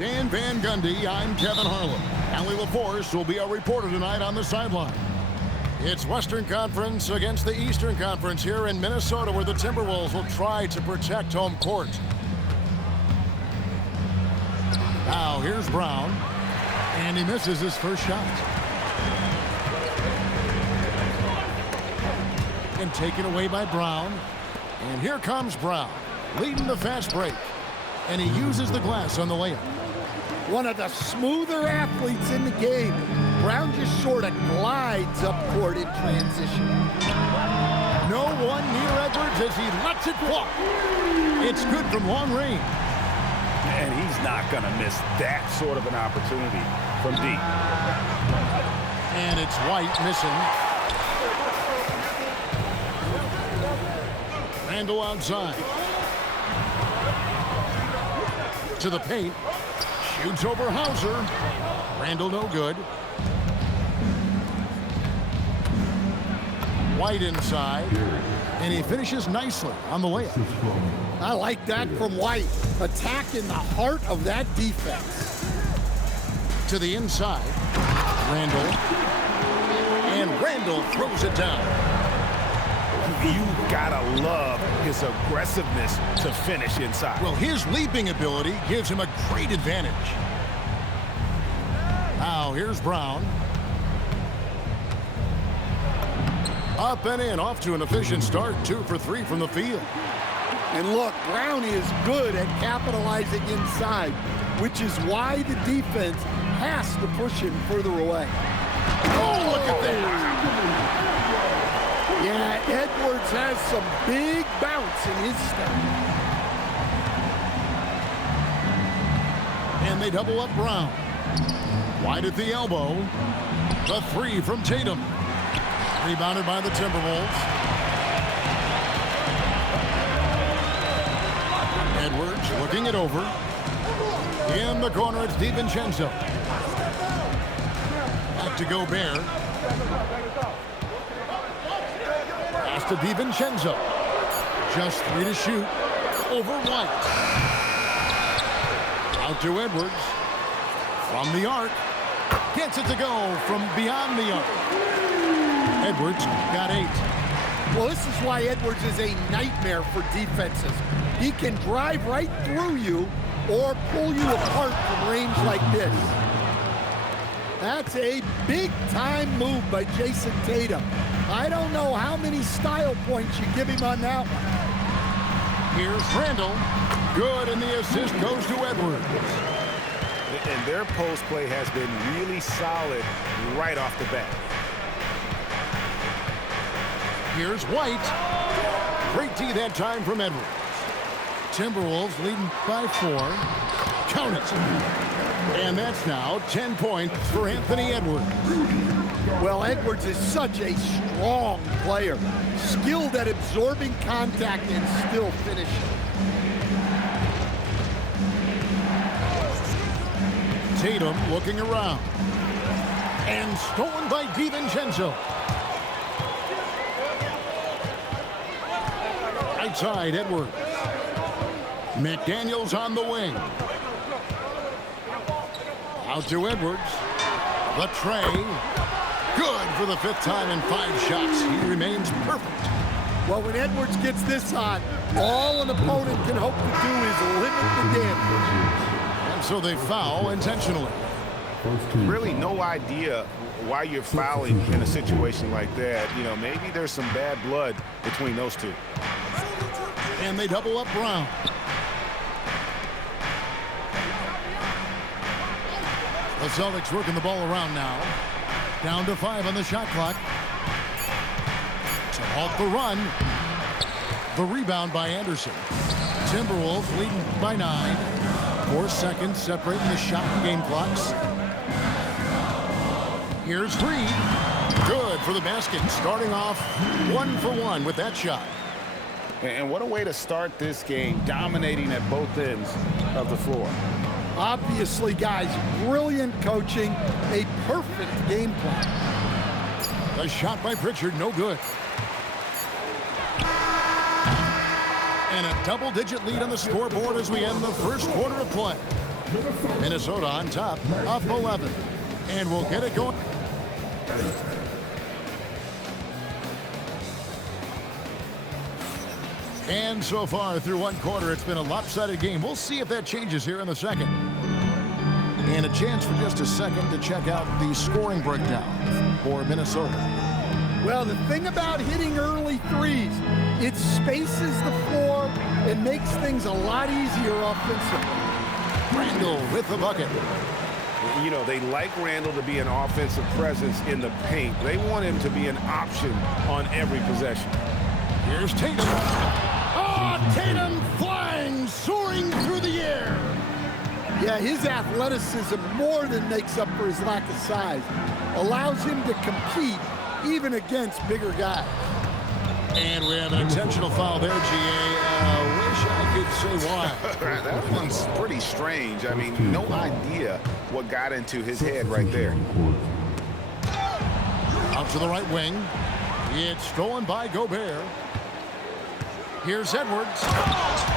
Dan Van Gundy, I'm Kevin Harlan. Allie LaForce will be our reporter tonight on the sideline. It's Western Conference against the Eastern Conference here in Minnesota, where the Timberwolves will try to protect home court. Now here's Brown, and he misses his first shot. And taken away by Brown. And here comes Brown, leading the fast break. And he uses the glass on the layup. One of the smoother athletes in the game. Brown just sort of glides up court in transition. No one near Edwards as he lets it fly. It's good from long range. And he's not going to miss that sort of an opportunity from deep. And it's White missing. Randle outside. To the paint. Shoots over Hauser. Randle no good. White inside. And he finishes nicely on the layup. I like that from White. Attacking the heart of that defense. To the inside. Randle. And Randle throws it down. You gotta love his aggressiveness to finish inside. Well, his leaping ability gives him a great advantage. Now here's Brown. Up and in, off to an efficient start. 2 for 3 from the field. And look, Brown is good at capitalizing inside, which is why the defense has to push him further away. Oh, look at that. Yeah, Edwards has some big bounce in his step. And they double up Brown. Wide at the elbow. The 3 from Tatum. Rebounded by the Timberwolves. Edwards looking it over. In the corner, it's DiVincenzo. Back to Gobert. Pass to DiVincenzo. Just 3 to shoot. Over White. Out to Edwards. From the arc. Gets it to go from beyond the arc. Edwards got 8. Well, this is why Edwards is a nightmare for defenses. He can drive right through you or pull you apart from range like this. That's a big-time move by Jason Tatum. I don't know how many style points you give him on that one. Here's Randle. Good, and the assist goes to Edwards. And their post play has been really solid right off the bat. Here's White. Great D that time from Edwards. Timberwolves leading by 4. Count it. And that's now 10 points for Anthony Edwards. Well, Edwards is such a strong player. Skilled at absorbing contact and still finishing. Tatum looking around. And stolen by DiVincenzo. Right side, Edwards. McDaniels on the wing. Out to Edwards. The tray. Good for the 5th time in 5 shots. He remains perfect. Well, when Edwards gets this hot, all an opponent can hope to do is limit the damage. And so they foul intentionally. Really no idea why you're fouling in a situation like that. You know, maybe there's some bad blood between those two. And they double up Brown. The Celtics working the ball around now. Down to 5 on the shot clock. To halt the run. The rebound by Anderson. Timberwolves leading by 9. 4 seconds separating the shot and game clocks. Here's Reed. Good for the basket. Starting off 1 for 1 with that shot. And what a way to start this game, dominating at both ends of the floor. Obviously, guys, brilliant coaching, a perfect game plan. A shot by Pritchard, no good. And a double-digit lead on the scoreboard as we end the first quarter of play. Minnesota on top, up 11. And we'll get it going. And so far through one quarter, it's been a lopsided game. We'll see if that changes here in the second. And a chance for just a second to check out the scoring breakdown for Minnesota. Well, the thing about hitting early threes, it spaces the floor and makes things a lot easier offensively. Randall with the bucket. You know, they like Randall to be an offensive presence in the paint. They want him to be an option on every possession. Here's Tatum. Oh, Tatum flying, soaring through the air. Yeah, his athleticism more than makes up for his lack of size. Allows him to compete even against bigger guys. And we have an intentional foul there, GA. Wish I could say why. That one's pretty strange. I mean, no idea what got into his head right there. Out to the right wing. It's stolen by Gobert. Here's Edwards.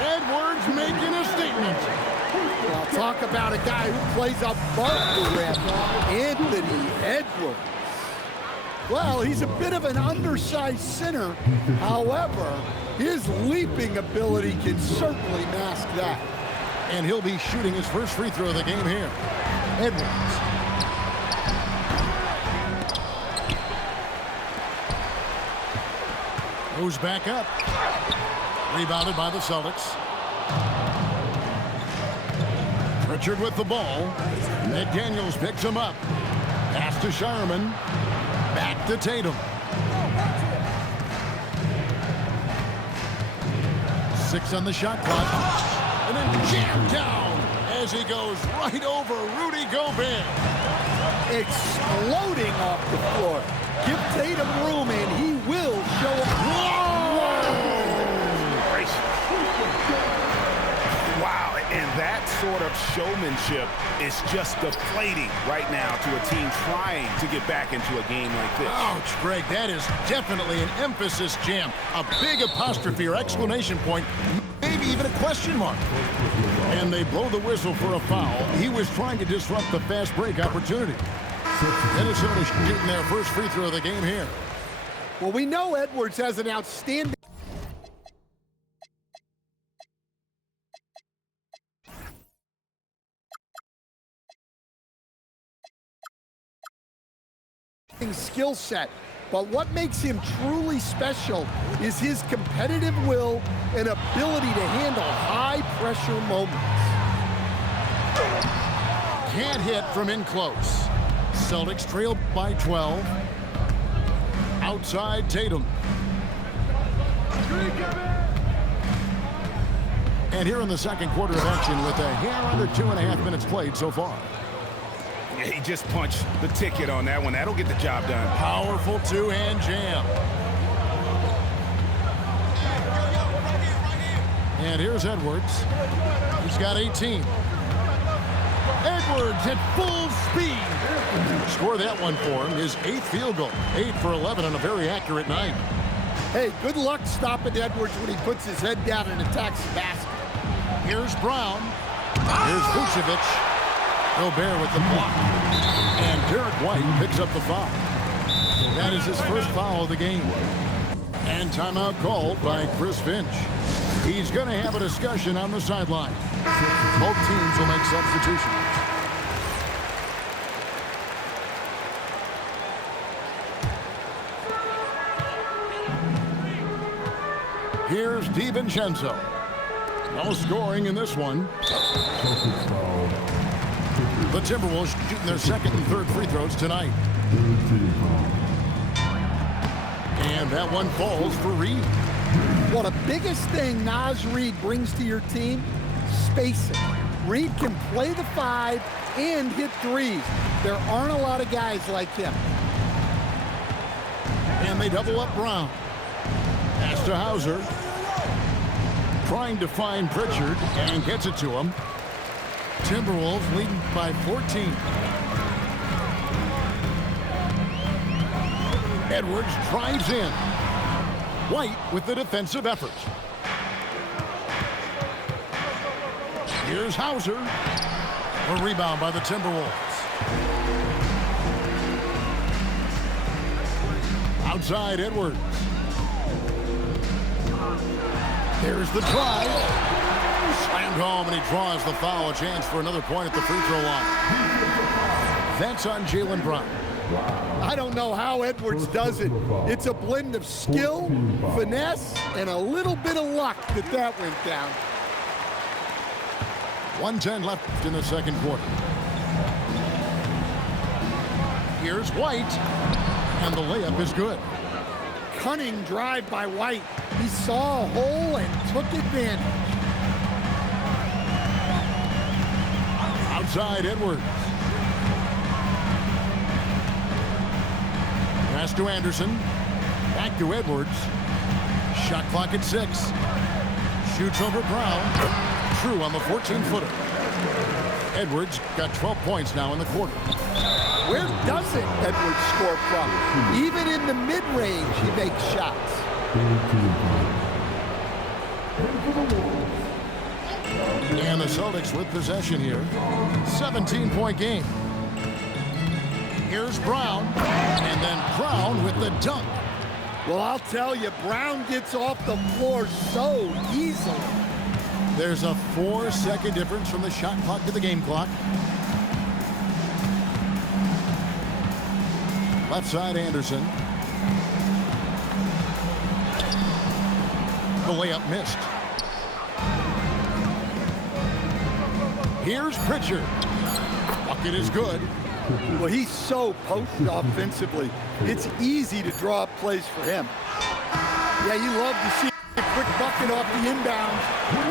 Edwards making a statement. Well, talk about a guy who plays above the rim. Anthony Edwards. Well, he's a bit of an undersized center. However, his leaping ability can certainly mask that. And he'll be shooting his first free throw of the game here. Edwards. Goes back up. Rebounded by the Celtics. Pritchard with the ball. McDaniels picks him up. Pass to Shireman. Back to Tatum. 6 on the shot clock. And then jammed down as he goes right over Rudy Gobert. Exploding off the floor. Give Tatum room and he will show up. Wow, and that sort of showmanship is just deflating right now to a team trying to get back into a game like this. Ouch, Greg, that is definitely an emphasis jam. A big apostrophe or exclamation point, maybe even a question mark. And they blow the whistle for a foul. He was trying to disrupt the fast break opportunity. Minnesota shooting their first free throw of the game here. Well, we know Edwards has an outstanding skill set, but what makes him truly special is his competitive will and ability to handle high-pressure moments. Can't hit from in close. Celtics trail by 12. Outside Tatum. And here in the second quarter of action with a hair under 2.5 minutes played so far. Yeah, he just punched the ticket on that one. That'll get the job done. Powerful two-hand jam. And here's Edwards. He's got 18. Edwards at full speed. Score that one for him. His 8th field goal. 8 for 11 on a very accurate night. Hey, good luck stopping Edwards when he puts his head down and attacks the basket. Here's Brown. Here's Vucevic. Gobert with the block. And Derek White picks up the foul. That is his first foul of the game. And timeout called by Chris Finch. He's going to have a discussion on the sideline. Both teams will make substitutions. Here's DiVincenzo. No scoring in this one. The Timberwolves shooting their second and third free throws tonight. And that one falls for Reed. Well, the biggest thing Naz Reid brings to your team, spacing. Reid can play the 5 and hit threes. There aren't a lot of guys like him. And they double up Brown. Pass to Hauser. Trying to find Pritchard and gets it to him. Timberwolves leading by 14. Edwards drives in. White with the defensive effort. Here's Hauser. A rebound by the Timberwolves. Outside Edwards. Here's the drive. Slammed home, and he draws the foul. A chance for another point at the free throw line. That's on Jaylen Brown. I don't know how Edwards does it. It's a blend of skill, finesse, and a little bit of luck that went down. 1:10 left in the second quarter. Here's White, and the layup is good. Cunning drive by White. He saw a hole and took advantage. Outside Edwards. Pass to Anderson. Back to Edwards. Shot clock at 6. Shoots over Brown. True on the 14-footer. Edwards got 12 points now in the quarter. Where doesn't Edwards score from? Even in the mid-range, he makes shots. And the Celtics with possession here. 17-point game. Here's Brown, and then Brown with the dunk. Well, I'll tell you, Brown gets off the floor so easily. There's a 4-second difference from the shot clock to the game clock. Left side, Anderson. The layup missed. Here's Pritchard. Bucket is good. Well, he's so potent offensively. It's easy to draw up plays for him. Yeah, you love to see a quick bucket off the inbound.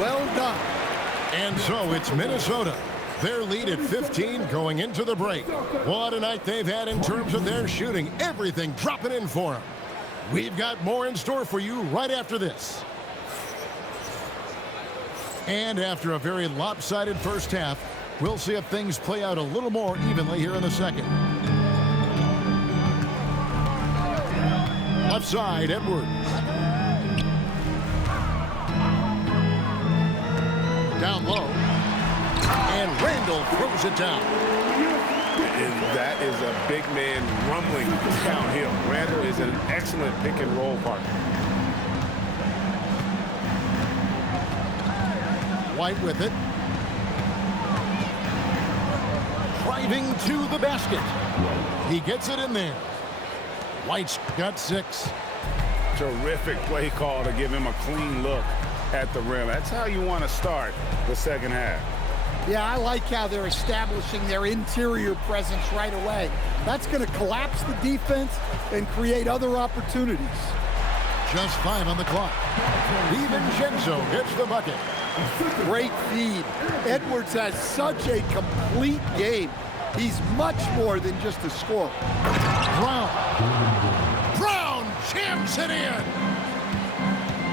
Well done. And so it's Minnesota. Their lead at 15 going into the break. What a night they've had in terms of their shooting. Everything dropping in for them. We've got more in store for you right after this. And after a very lopsided first half, we'll see if things play out a little more evenly here in the second. Left side, Edwards. Down low. And Randall throws it down. And that is a big man rumbling downhill. Randall is an excellent pick and roll partner. White with it. Driving to the basket. He gets it in there. White's got 6. Terrific play call to give him a clean look at the rim. That's how you want to start the second half. Yeah, I like how they're establishing their interior presence right away. That's going to collapse the defense and create other opportunities. Just 5 on the clock. DiVincenzo hits the bucket. Great feed. Edwards has such a complete game. He's much more than just a scorer. Brown. Brown jams it in.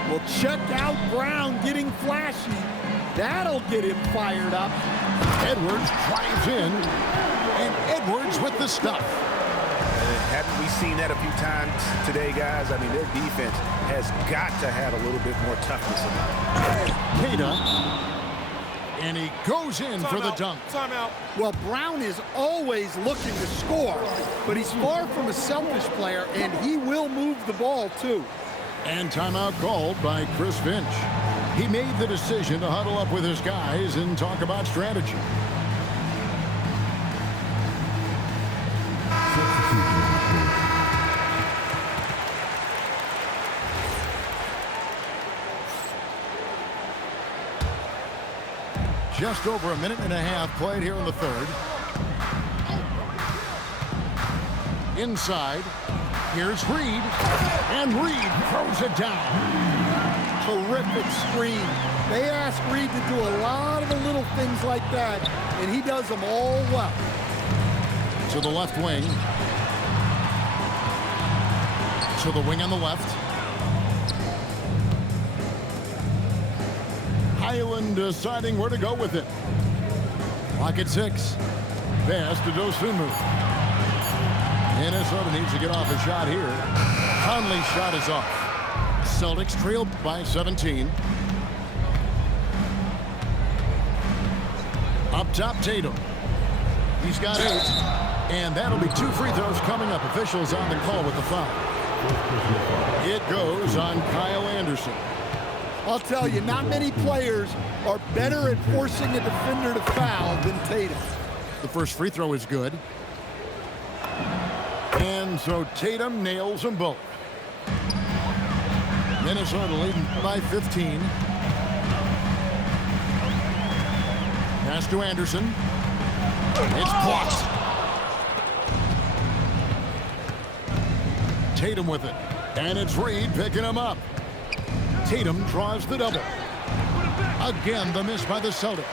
Well, check out Brown getting flashy. That'll get him fired up. Edwards drives in, and Edwards with the stuff. Haven't we seen that a few times today, guys? I mean, their defense has got to have a little bit more toughness in it. Keita, and he goes in for the dunk. Timeout. Well, Brown is always looking to score, but he's far from a selfish player, and he will move the ball, too. And timeout called by Chris Finch. He made the decision to huddle up with his guys and talk about strategy. Just over a minute and a half played here in the third. Inside, here's Reed, and Reed throws it down. Terrific screen. They ask Reed to do a lot of the little things like that, and he does them all well. To the left wing. To the wing on the left. Highland deciding where to go with it. Clock at 6. Pass to Dosunmu. Minnesota needs to get off a shot here. Conley's shot is off. Celtics trail by 17. Up Up top, Tatum. He's got 8. And that'll be 2 free throws coming up. Officials on the call with the foul. It goes on Kyle Anderson. I'll tell you, not many players are better at forcing a defender to foul than Tatum. The first free throw is good. And so Tatum nails them both. Minnesota leading by 15. Pass to Anderson. It's blocked. Tatum with it. And it's Reed picking him up. Tatum draws the double. Again, the miss by the Celtics.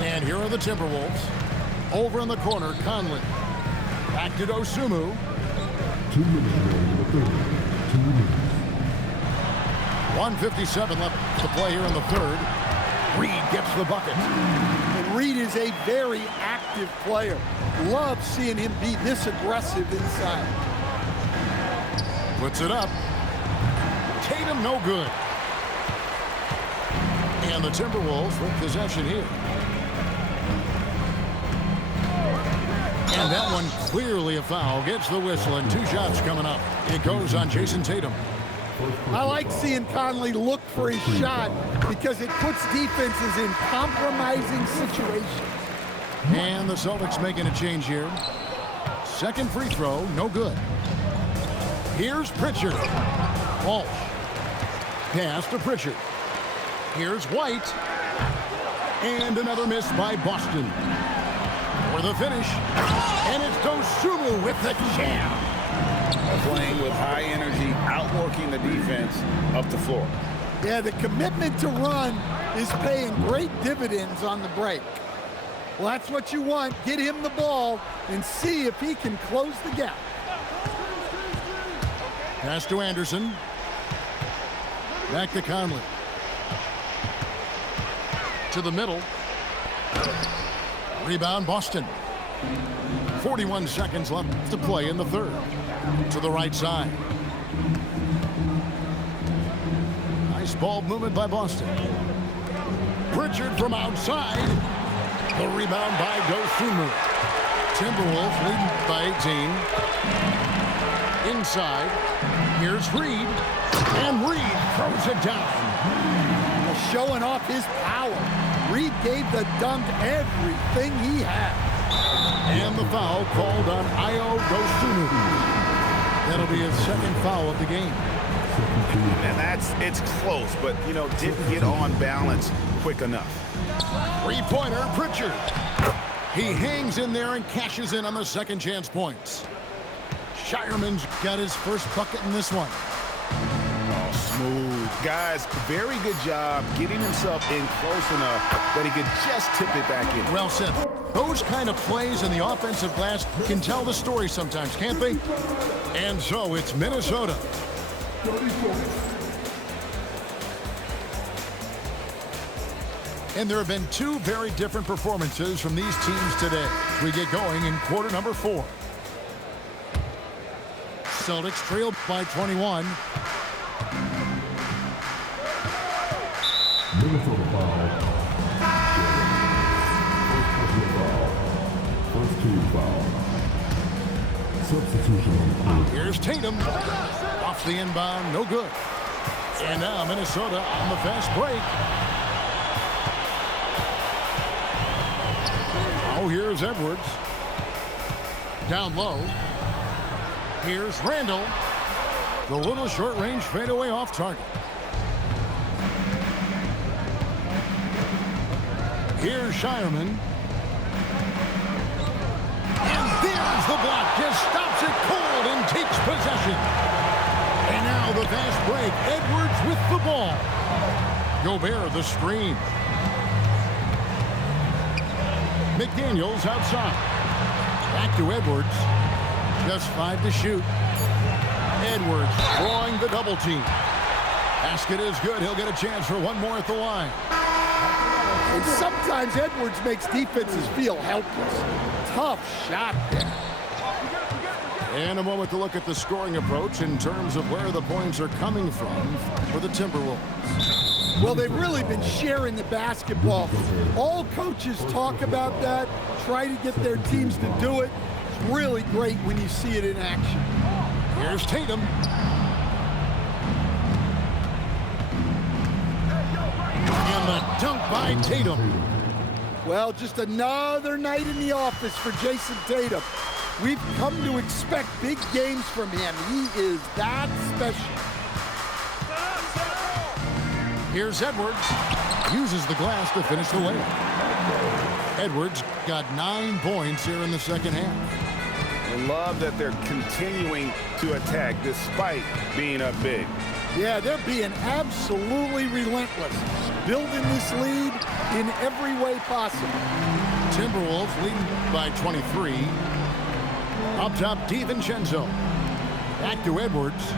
And here are the Timberwolves. Over in the corner, Conley. Back to Dosunmu. 2 minutes. 2 minutes. 1:57 left to play here in the third. Reed gets the bucket. And Reed is a very active player. Love seeing him be this aggressive inside. Puts it up. Tatum no good. And the Timberwolves with possession here. And that one clearly a foul. Gets the whistle and 2 shots coming up. It goes on Jason Tatum. I like seeing Conley look for his shot because it puts defenses in compromising situations. And the Celtics making a change here. Second free throw, no good. Here's Pritchard. Walsh. Pass to Pritchard. Here's White. And another miss by Boston. For the finish. And it's Dosunmu with the jam. Playing with high energy, outworking the defense up the floor. Yeah, the commitment to run is paying great dividends on the break. Well, that's what you want. Get him the ball and see if he can close the gap. Pass to Anderson. Back to Conley. To the middle. Rebound, Boston. 41 seconds left to play in the third. To the right side. Nice ball movement by Boston. Pritchard from outside. The rebound by Dosunmu. Timberwolves leading by 18. Inside. Here's Reed. And Reed throws it down. Showing off his power. Reed gave the dunk everything he had. And the foul called on Ayo Dosunmu. That'll be his second foul of the game. And it's close, but, didn't get on balance quick enough. Three-pointer, Pritchard. He hangs in there and cashes in on the second chance points. Shireman's got his first bucket in this one. Oh, smooth. Guys, very good job getting himself in close enough that he could just tip it back in. Well said. Those kind of plays in the offensive glass can tell the story sometimes, can't they? And so it's Minnesota. And there have been 2 very different performances from these teams today. We get going in quarter number 4. Celtics trailed by 21. Minnesota foul. First team foul. Substitution on the court. Here's Tatum. Off the inbound, no good. And now Minnesota on the fast break. Oh, here's Edwards. Down low. Here's Randall. The little short-range fadeaway off target. Here's Shireman. And there's the block. Just stops it cold and takes possession. And now the fast break. Edwards with the ball. Gobert the screen. McDaniels outside. Back to Edwards. Just 5 to shoot. Edwards drawing the double team. Basket is good. He'll get a chance for one more at the line. And sometimes Edwards makes defenses feel helpless. Tough shot there. And a moment to look at the scoring approach in terms of where the points are coming from for the Timberwolves. Well, they've really been sharing the basketball. All coaches talk about that, try to get their teams to do it. It's really great when you see it in action. Here's Tatum. And the dunk by Tatum. Well, just another night in the office for Jason Tatum. We've come to expect big games from him. He is that special. Here's Edwards. Uses the glass to finish the layup. Edwards got 9 points here in the second half. I love that they're continuing to attack despite being up big. Yeah, they're being absolutely relentless, building this lead in every way possible. Timberwolves leading by 23. Up top, DiVincenzo. Back to Edwards.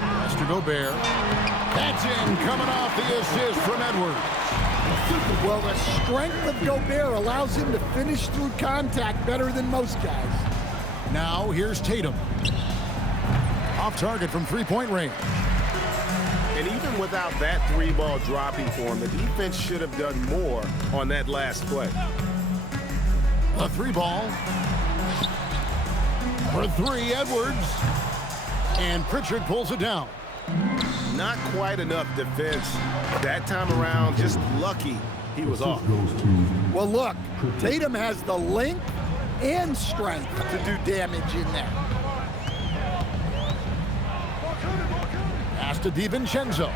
Pass to Gobert. That's in, coming off the assist from Edwards. Well, the strength of Gobert allows him to finish through contact better than most guys. Now, here's Tatum. Off target from three-point range. And even without that three-ball dropping for him, the defense should have done more on that last play. A three ball. For three, Edwards. And Pritchard pulls it down. Not quite enough defense that time around. Just lucky he was off. Well, look, Tatum has the length and strength to do damage in there. Pass to DiVincenzo.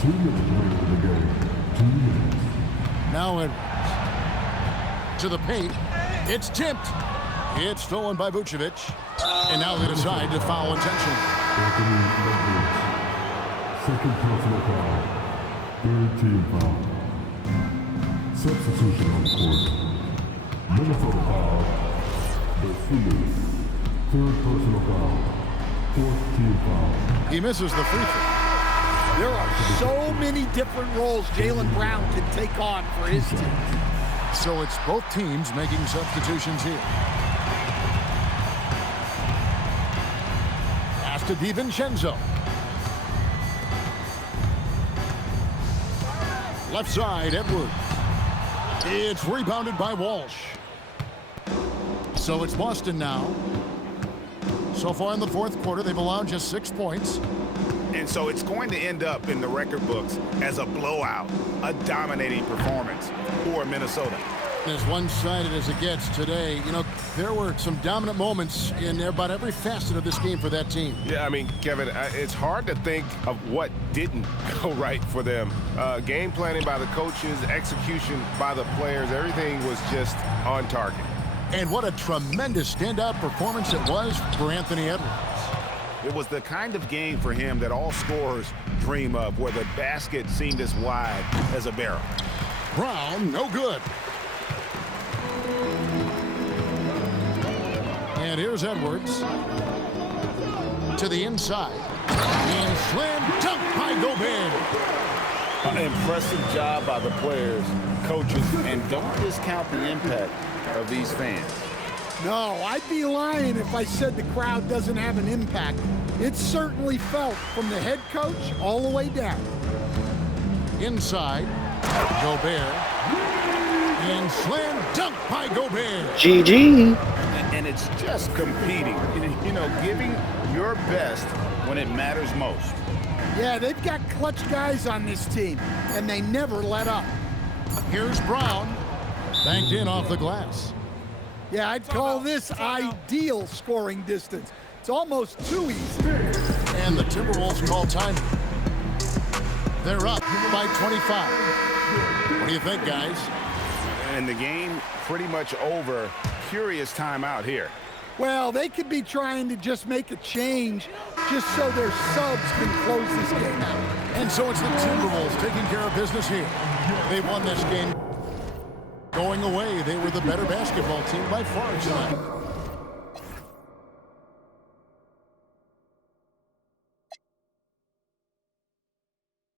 2 minutes left in the game. 2 minutes. Now Edwards. To the paint. It's tipped. It's stolen by Vucevic. And now they decide to foul intentionally. Anthony Edwards. Second personal foul. Third team foul. Substitution on the court. Minnesota foul. Barfulis. Third personal foul. Fourth team foul. He misses the free throw. There are so many different roles Jaylen Brown can take on for his team. So it's both teams making substitutions here. Pass to DiVincenzo. Left side, Edwards. It's rebounded by Walsh. So it's Boston now. So far in the fourth quarter, they've allowed just 6 points. And so it's going to end up in the record books as a blowout, a dominating performance for Minnesota. As one-sided as it gets today, you know, there were some dominant moments in about every facet of this game for that team. Yeah, I mean, Kevin, it's hard to think of what didn't go right for them. Game planning by the coaches, execution by the players, everything was just on target. And what a tremendous standout performance it was for Anthony Edwards. It was the kind of game for him that all scorers dream of, where the basket seemed as wide as a barrel. Brown, no good. And here's Edwards to the inside. And slam dunk by Gobert. An impressive job by the players, coaches, and don't discount the impact of these fans. No, I'd be lying if I said the crowd doesn't have an impact. It's certainly felt from the head coach all the way down. Inside, Gobert. And slam dunk by Gobert. GG. And it's just competing, you know, giving your best when it matters most. Yeah, they've got clutch guys on this team, and they never let up. Here's Brown. Banked in off the glass. Yeah, I'd call this ideal scoring distance. It's almost too easy. And the Timberwolves call time. They're up by 25. What do you think, guys? And the game pretty much over. Curious timeout here. Well, they could be trying to just make a change just so their subs can close this game out. And so it's the Timberwolves taking care of business here. They won this game. Going away, they were the better basketball team by far tonight.